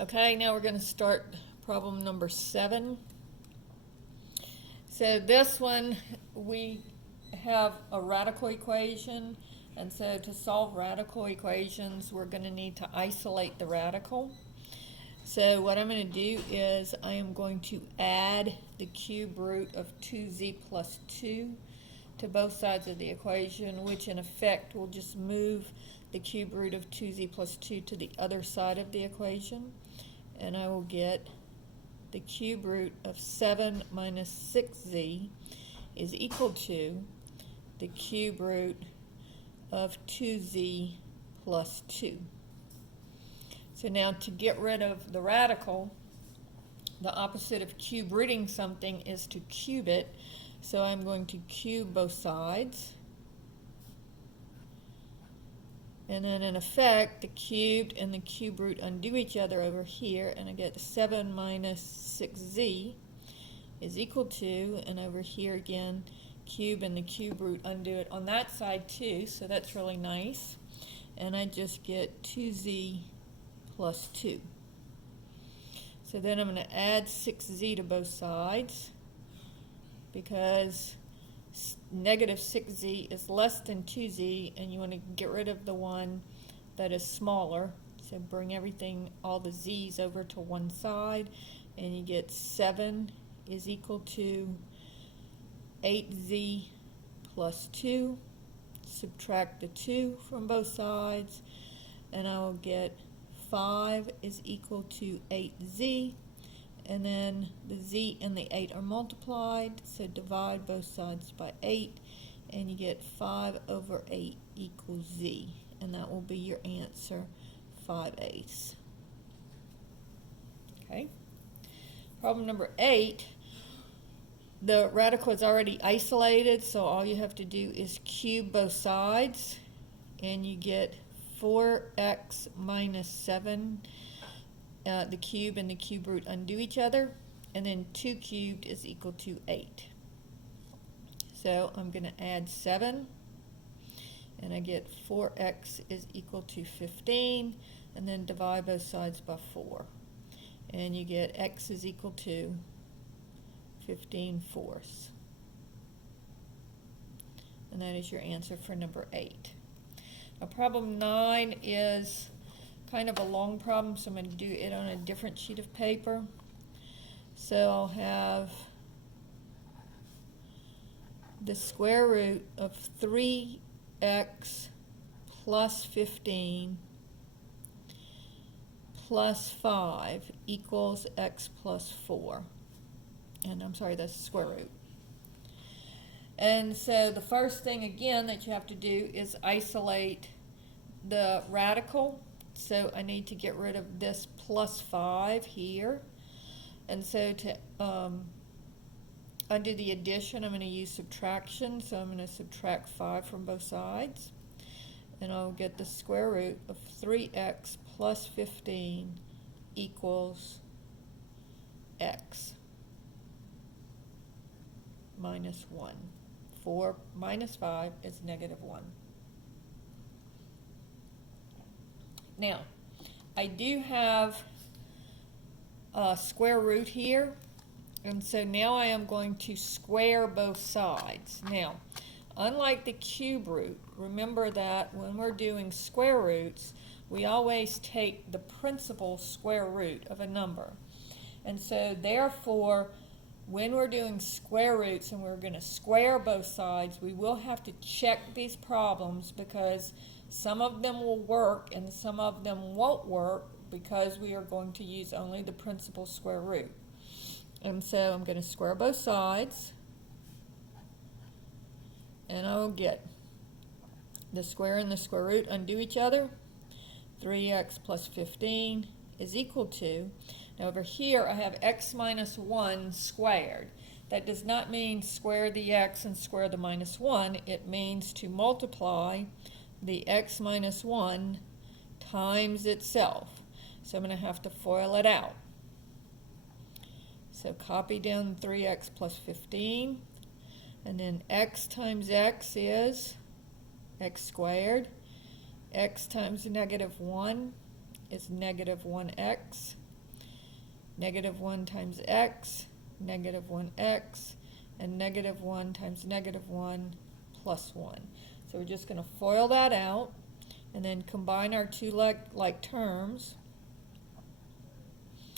Okay, now we're going to start problem number 7. So this one, we have a radical equation, and so to solve radical equations, we're going to need to isolate the radical. So what I'm going to do is I am going to add the cube root of 2z plus 2 to both sides of the equation, which in effect will just move the cube root of 2z plus 2 to the other side of the equation. And I will get the cube root of 7 minus 6z is equal to the cube root of 2z plus 2. So now to get rid of the radical, the opposite of cube rooting something is to cube it. So I'm going to cube both sides. And then in effect, the cubed and the cube root undo each other over here, and I get 7 minus 6z is equal to, and over here again, cube and the cube root undo it on that side too, so that's really nice. And I just get 2z plus 2. So then I'm going to add 6z to both sides, because negative 6z is less than 2z, and you want to get rid of the one that is smaller. So bring everything, all the z's over to one side, and you get 7 is equal to 8z plus 2. Subtract the 2 from both sides, and I will get 5 is equal to 8z. And then the z and the 8 are multiplied, so divide both sides by 8, and you get 5 over 8 equals z, and that will be your answer, 5/8. Okay. Problem number 8, the radical is already isolated, so all you have to do is cube both sides, and you get 4x minus 7. The cube and the cube root undo each other, and then 2 cubed is equal to 8. So I'm going to add 7, and I get 4x is equal to 15, and then divide both sides by 4. And you get x is equal to 15/4. And that is your answer for number 8. Now problem 9 is kind of a long problem, so I'm going to do it on a different sheet of paper. So I'll have the square root of 3x plus 15 plus 5 equals x plus 4. And I'm sorry, that's the square root. And so the first thing again that you have to do is isolate the radical. So I need to get rid of this plus 5 here. And so to undo the addition, I'm going to use subtraction. So I'm going to subtract 5 from both sides. And I'll get the square root of 3x plus 15 equals x minus 1. 4 minus 5 is negative 1. Now, I do have a square root here, and so now I am going to square both sides. Now, unlike the cube root, remember that when we're doing square roots, we always take the principal square root of a number. And so therefore, when we're doing square roots and we're going to square both sides, we will have to check these problems, because some of them will work and some of them won't work, because we are going to use only the principal square root. And so I'm going to square both sides, and I will get the square and the square root undo each other. 3x plus 15 is equal to, now over here I have x minus 1 squared. That does not mean square the x and square the minus 1. It means to multiply the x minus 1 times itself. So I'm going to have to FOIL it out. So copy down 3x plus 15, and then x times x is x squared. X times negative 1 is negative 1x. negative 1 times x, negative 1x, and negative 1 times negative 1 plus 1. So we're just going to FOIL that out and then combine our two like terms.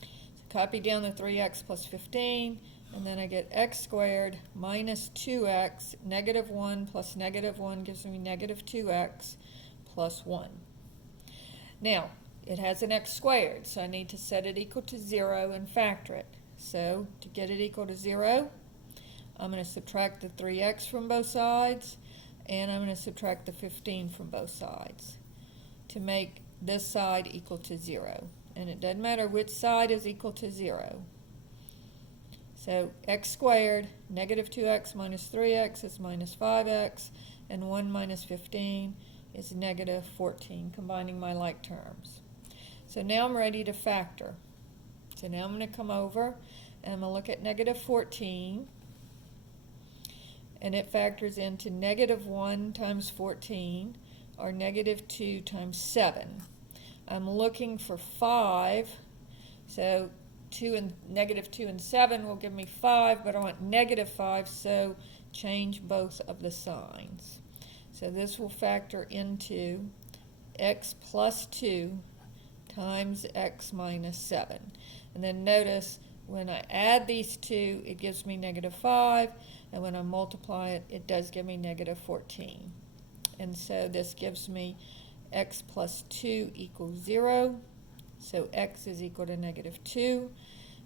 So copy down the 3x plus 15, and then I get x squared minus 2x, negative 1 plus negative 1 gives me negative 2x plus 1. Now, it has an x squared, so I need to set it equal to 0 and factor it. So, to get it equal to 0, I'm going to subtract the 3x from both sides, and I'm going to subtract the 15 from both sides to make this side equal to 0. And it doesn't matter which side is equal to 0. So x squared, negative 2x minus 3x is minus 5x, and 1 minus 15 is negative 14, combining my like terms. So now I'm ready to factor. So now I'm going to come over and I'm going to look at negative 14, and it factors into negative 1 times 14, or negative 2 times 7. I'm looking for 5, so negative 2 and 7 will give me 5, but I want negative 5, so change both of the signs. So this will factor into x plus 2 times x minus 7. And then notice when I add these two, it gives me negative 5, and when I multiply it, it does give me negative 14. And so this gives me x plus 2 equals 0, so x is equal to negative 2,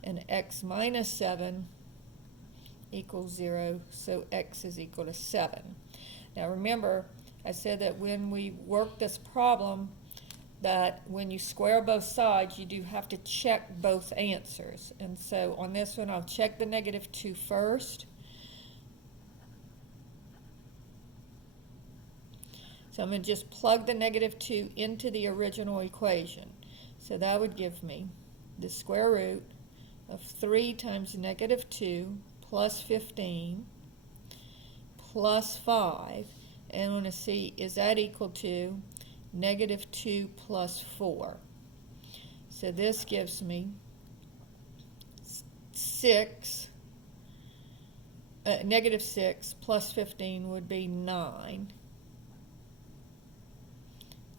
and x minus 7 equals 0, so x is equal to 7. Now remember, I said that when we work this problem, that when you square both sides, you do have to check both answers. And so on this one, I'll check the negative 2 first. So I'm going to just plug the negative 2 into the original equation. So that would give me the square root of 3 times negative 2 plus 15 plus 5. And I want to see, is that equal to negative 2 plus 4? So this gives me 6. Negative 6 plus 15 would be 9.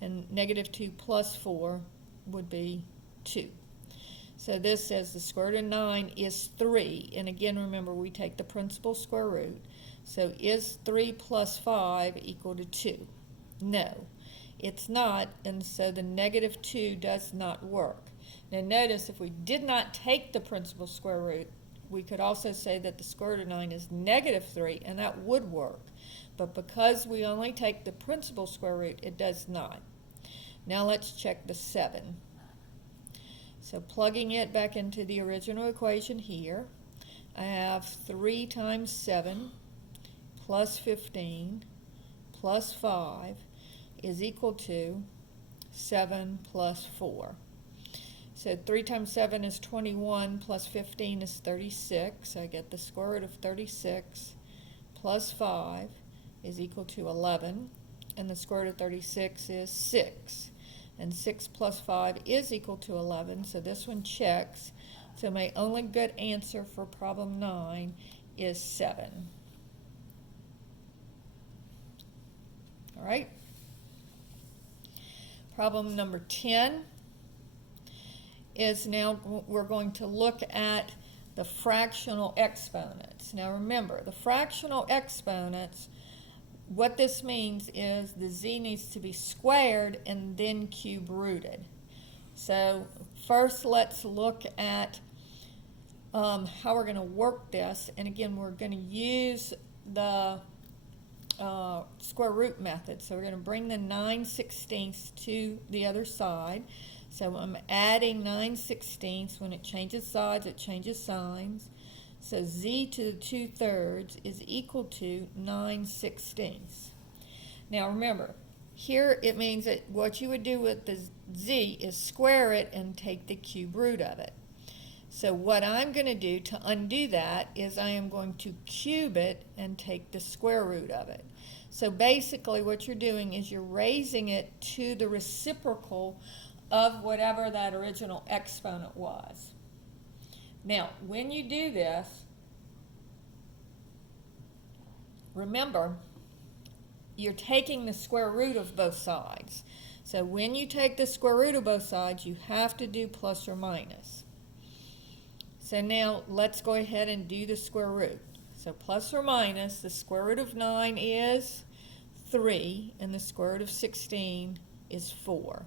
And negative 2 plus 4 would be 2. So this says the square root of 9 is 3. And again, remember, we take the principal square root. So is 3 plus 5 equal to 2? No, it's not. And so the negative 2 does not work. Now notice, if we did not take the principal square root, we could also say that the square root of 9 is negative 3, and that would work. But because we only take the principal square root, it does not. Now let's check the 7. So plugging it back into the original equation here, I have 3 times 7 plus 15 plus 5 is equal to 7 plus 4. So 3 times 7 is 21 plus 15 is 36. So I get the square root of 36 plus 5 is equal to 11. And the square root of 36 is 6. And 6 plus 5 is equal to 11, so this one checks. So my only good answer for problem 9 is 7. All right. Problem number 10 is now we're going to look at the fractional exponents. Now remember, the fractional exponents, what this means is the z needs to be squared and then cube rooted. So first let's look at how we're going to work this. And again, we're going to use the square root method. So we're going to bring the 9/16 to the other side. So I'm adding 9/16. When it changes sides, it changes signs. So z to the 2/3 is equal to 9/16. Now remember, here it means that what you would do with the z is square it and take the cube root of it. So what I'm going to do to undo that is I am going to cube it and take the square root of it. So basically what you're doing is you're raising it to the reciprocal of whatever that original exponent was. Now, when you do this, remember, you're taking the square root of both sides. So when you take the square root of both sides, you have to do plus or minus. So now let's go ahead and do the square root. So plus or minus, the square root of 9 is 3, and the square root of 16 is 4.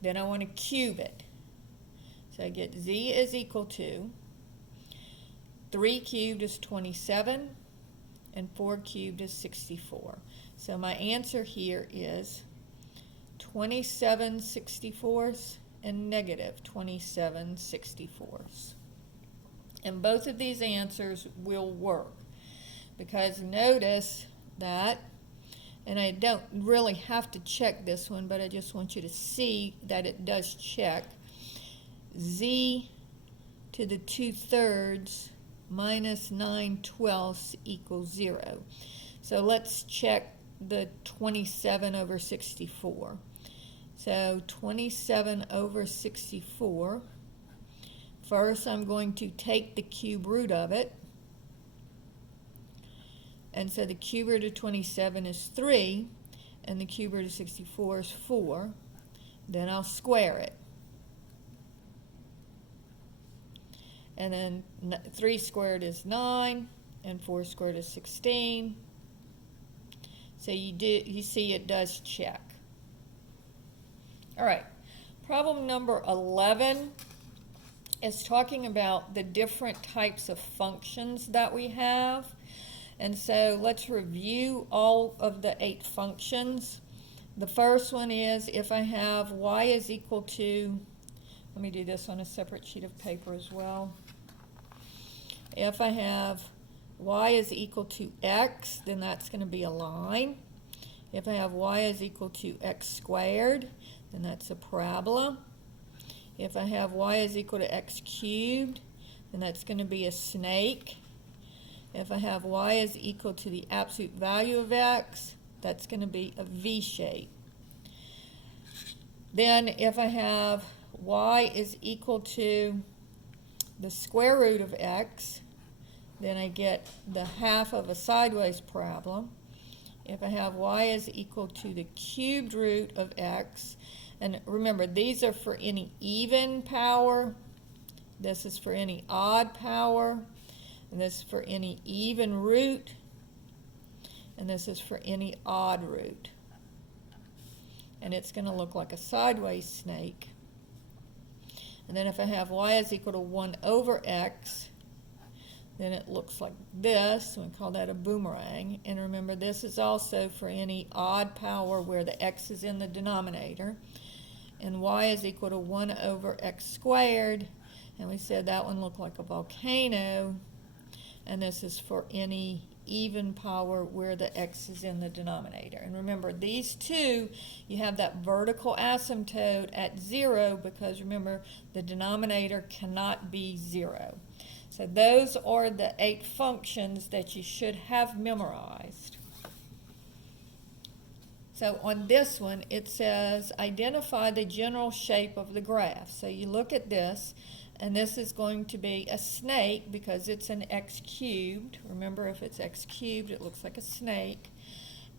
Then I want to cube it. So I get z is equal to 3 cubed is 27, and 4 cubed is 64. So my answer here is 27 64ths and negative 27 64ths. And both of these answers will work, because notice that, and I don't really have to check this one, but I just want you to see that it does check. Z to the 2/3 minus 9/12 equals 0. So let's check the 27 over 64. So 27 over 64. First, I'm going to take the cube root of it. And so the cube root of 27 is 3, and the cube root of 64 is 4. Then I'll square it. And then 3 squared is 9, and 4 squared is 16. So you see it does check. All right, problem number 11 is talking about the different types of functions that we have. And so let's review all of the 8 functions. The first one is if I have y is equal to, let me do this on a separate sheet of paper as well. If I have y is equal to x, then that's going to be a line. If I have y is equal to x squared, then that's a parabola. If I have y is equal to x cubed, then that's going to be a snake. If I have y is equal to the absolute value of x, that's going to be a V shape. Then if I have y is equal to the square root of x, then I get the half of a sideways parabola. If I have y is equal to the cubed root of x, and remember, these are for any even power, this is for any odd power, and this is for any even root, and this is for any odd root. And it's going to look like a sideways snake. And then if I have y is equal to 1 over x, then it looks like this. We call that a boomerang. And remember, this is also for any odd power where the x is in the denominator. And y is equal to 1 over x squared. And we said that one looked like a volcano. And this is for any even power where the x is in the denominator. And remember, these two, you have that vertical asymptote at 0 because remember, the denominator cannot be 0. So those are the 8 functions that you should have memorized. So on this one, it says identify the general shape of the graph. So you look at this, and this is going to be a snake because it's an x cubed. Remember, if it's x cubed, it looks like a snake.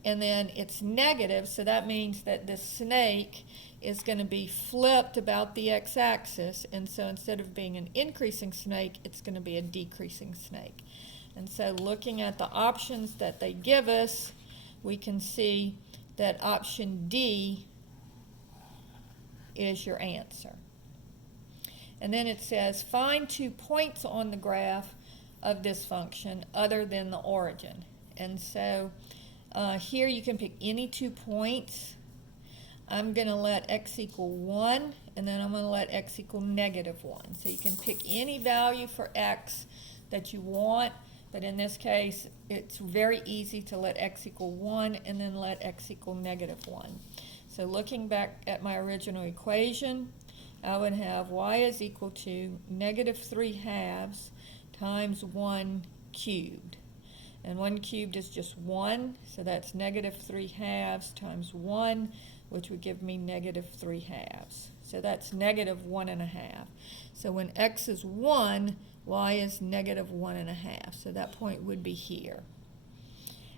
And then it's negative, so that means that the snake is going to be flipped about the x-axis. And so instead of being an increasing snake, it's going to be a decreasing snake. And so looking at the options that they give us, we can see that option D is your answer. And then it says, find 2 points on the graph of this function other than the origin. And so here you can pick any 2 points. I'm going to let x equal 1, and then I'm going to let x equal negative 1. So you can pick any value for x that you want, but in this case, it's very easy to let x equal 1 and then let x equal negative 1. So looking back at my original equation, I would have y is equal to negative 3/2 times 1 cubed. And 1 cubed is just 1, so that's negative 3/2 times 1, which would give me negative 3/2. So that's negative 1.5. So when x is 1, y is negative 1.5. So that point would be here.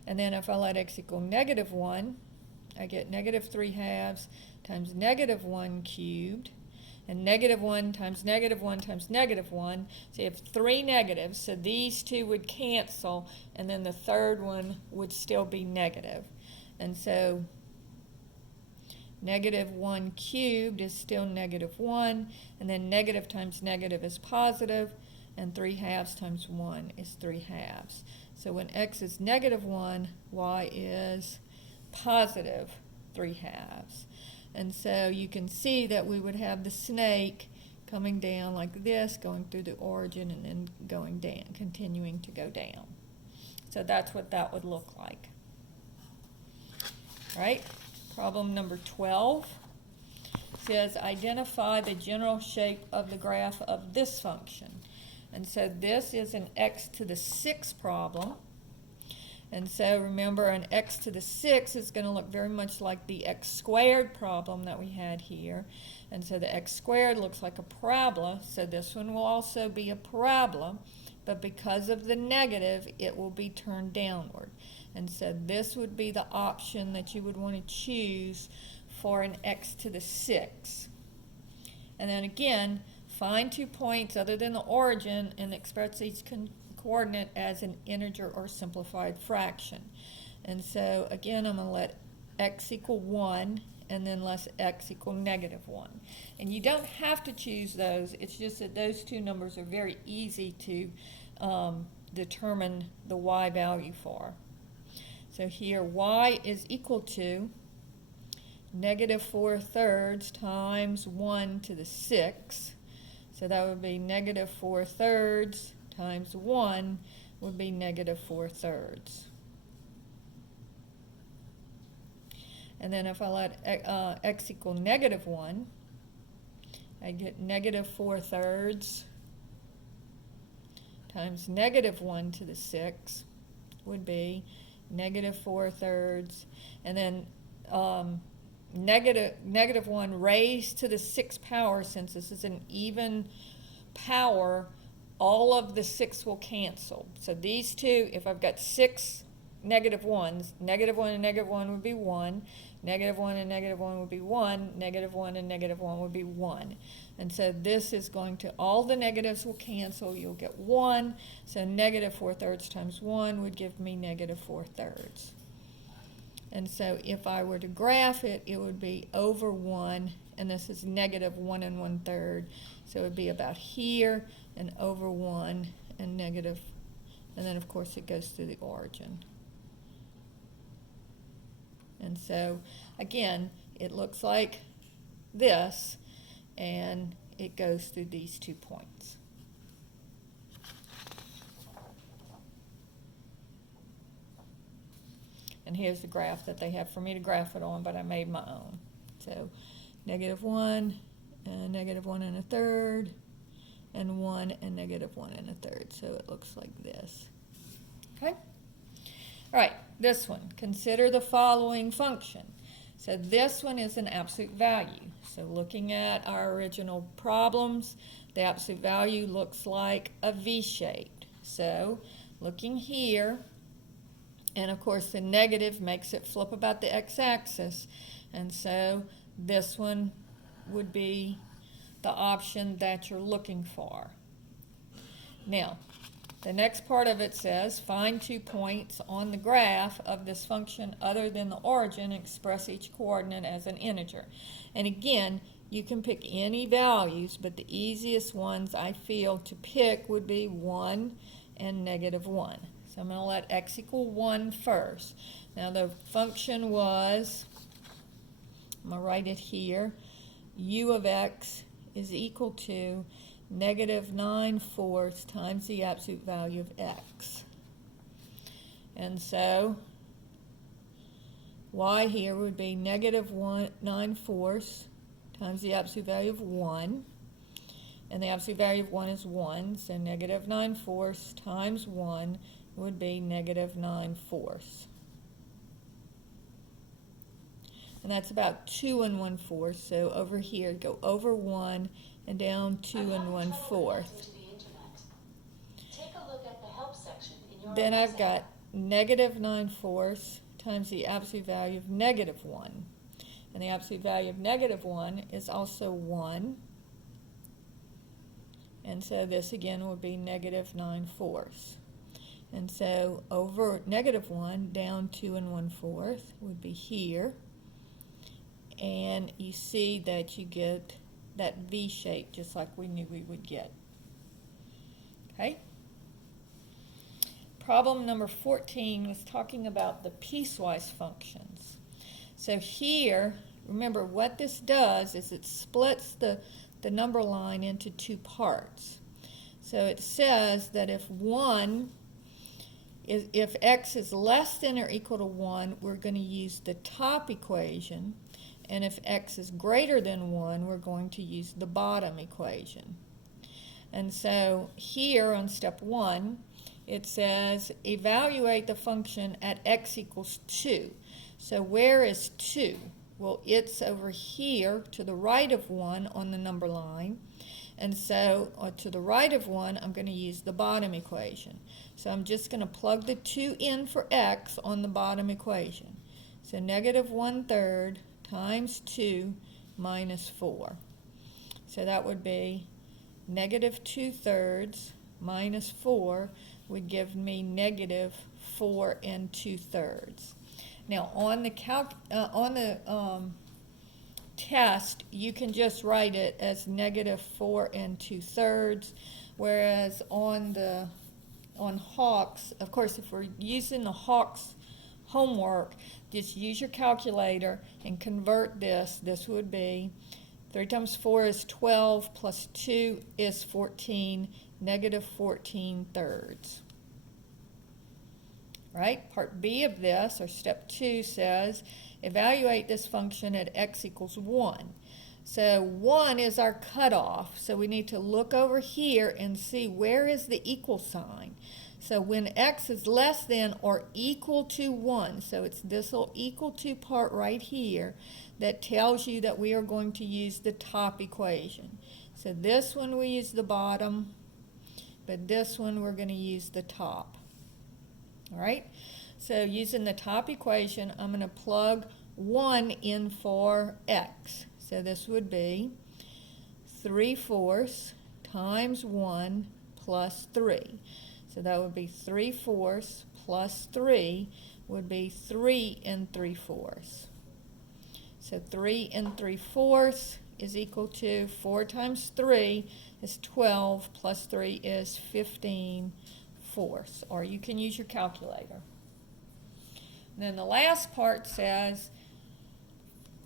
And then if I let x equal negative 1, I get negative 3/2 times negative 1 cubed. And negative 1 times negative 1 times negative 1. So you have 3 negatives. So these two would cancel. And then the third one would still be negative. And so negative 1 cubed is still negative 1. And then negative times negative is positive. And 3/2 times 1 is 3/2. So when x is negative 1, y is positive 3/2. And so you can see that we would have the snake coming down like this, going through the origin and then going down, continuing to go down. So that's what that would look like. All right, problem number 12 says identify the general shape of the graph of this function. And so this is an x to the 6 problem. And so remember, an x to the 6 is going to look very much like the x squared problem that we had here. And so the x squared looks like a parabola, so this one will also be a parabola, but because of the negative, it will be turned downward. And so this would be the option that you would want to choose for an x to the 6. And then again, find 2 points other than the origin and express each coordinate as an integer or simplified fraction. And so again, I'm going to let x equal 1 and then let x equal negative 1. And you don't have to choose those. It's just that those two numbers are very easy to determine the y value for. So here y is equal to negative 4/3 times 1 to the 6. So that would be negative 4/3 times 1 would be negative 4/3. And then if I let x equal negative 1, I get negative 4/3 times negative 1 to the 6 would be negative 4/3. And then negative 1 raised to the 6th power, since this is an even power, all of the 6 will cancel. So these two, if I've got 6 negative 1s, negative 1 and negative 1 would be 1, negative 1 and negative 1 would be 1, negative 1 and negative 1 would be 1. And so this is going to, all the negatives will cancel, you'll get 1, so negative 4/3 times 1 would give me negative 4/3. And so if I were to graph it, it would be over 1, and this is negative 1 1/3, so it would be about here, and over 1, and negative, and then of course it goes through the origin. And so again, it looks like this, and it goes through these 2 points. And here's the graph that they have for me to graph it on, but I made my own. So negative 1 and negative 1 1/3 and 1 and negative 1 1/3. So it looks like this. Okay? All right, this one. Consider the following function. So this one is an absolute value. So looking at our original problems, the absolute value looks like a V-shaped. So looking here, and of course the negative makes it flip about the x-axis, and so this one would be the option that you're looking for. Now, the next part of it says, find 2 points on the graph of this function other than the origin and express each coordinate as an integer. And again, you can pick any values, but the easiest ones I feel to pick would be 1 and negative 1. So I'm going to let x equal 1 first. Now the function was, I'm going to write it here, u of x is equal to negative 9/4 times the absolute value of x. And so y here would be negative 9/4 times the absolute value of 1. And the absolute value of 1 is 1, so negative 9/4 times 1 would be negative 9/4. and that's about 2 1/4. So over here, go over 1 and down 2 1/4. Then I've got negative 9/4 times the absolute value of negative 1. And the absolute value of negative 1 is also 1. And so this again would be negative 9/4. And so over negative 1 down 2 1/4 would be here. And you see that you get that V shape just like we knew we would get. Okay? Problem number 14 was talking about the piecewise functions. So here, remember what this does is it splits the number line into two parts. So it says that if x is less than or equal to 1, we're going to use the top equation, and if x is greater than 1, we're going to use the bottom equation. And so here on step 1, it says evaluate the function at x equals 2. So where is 2? Well, it's over here to the right of 1 on the number line. And so to the right of 1, I'm going to use the bottom equation. So I'm just going to plug the 2 in for x on the bottom equation. So negative 1/3 times 2 minus 4. So that would be negative 2/3 minus 4 would give me negative 4 2/3. Now on the test, you can just write it as negative 4 2/3, whereas on Hawks, of course, if we're using the Hawks homework, just use your calculator and convert this. This would be 3 times 4 is 12 plus 2 is 14, negative 14/3. Right? Part B of this, or step 2, says evaluate this function at x equals 1. So 1 is our cutoff, so we need to look over here and see where is the equal sign. So when x is less than or equal to 1, so it's this little equal to part right here that tells you that we are going to use the top equation. So this one we use the bottom, but this one we're going to use the top. All right, so using the top equation, I'm going to plug 1 in for x. So this would be 3/4 times 1 plus 3. So that would be 3/4 plus 3 would be 3 3/4. So 3 3/4 is equal to 4 times 3 is 12 plus 3 is 15/4, or you can use your calculator. And then the last part says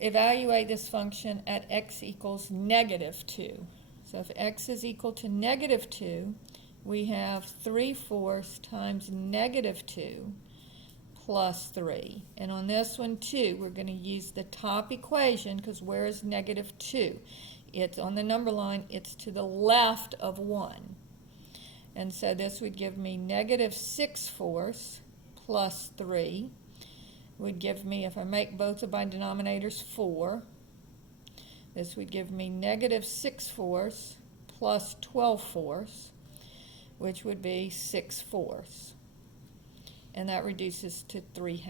evaluate this function at x equals negative 2. So if x is equal to negative 2, we have 3/4 times negative 2 plus 3. And on this one too, we're going to use the top equation, because where is negative 2? It's on the number line, it's to the left of 1. And so this would give me negative 6/4 plus 3 would give me, if I make both of my denominators 4, this would give me negative 6/4 plus 12/4, which would be 6/4. And that reduces to 3/2.